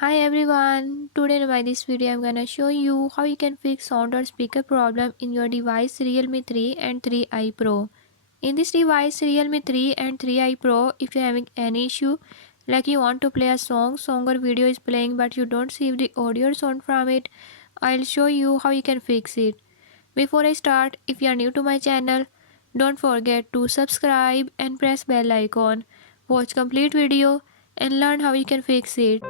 Hi everyone, today in this video I'm gonna show you how you can fix sound or speaker problem in your device Realme 3 and 3i Pro. In this device Realme 3 and 3i Pro, if you're having any issue like you want to play a song or video is playing but you don't see the audio or sound from it, I'll show you how you can fix it. Before I start, if you are new to my channel, don't forget to subscribe and press bell icon. Watch complete video and learn how you can fix it.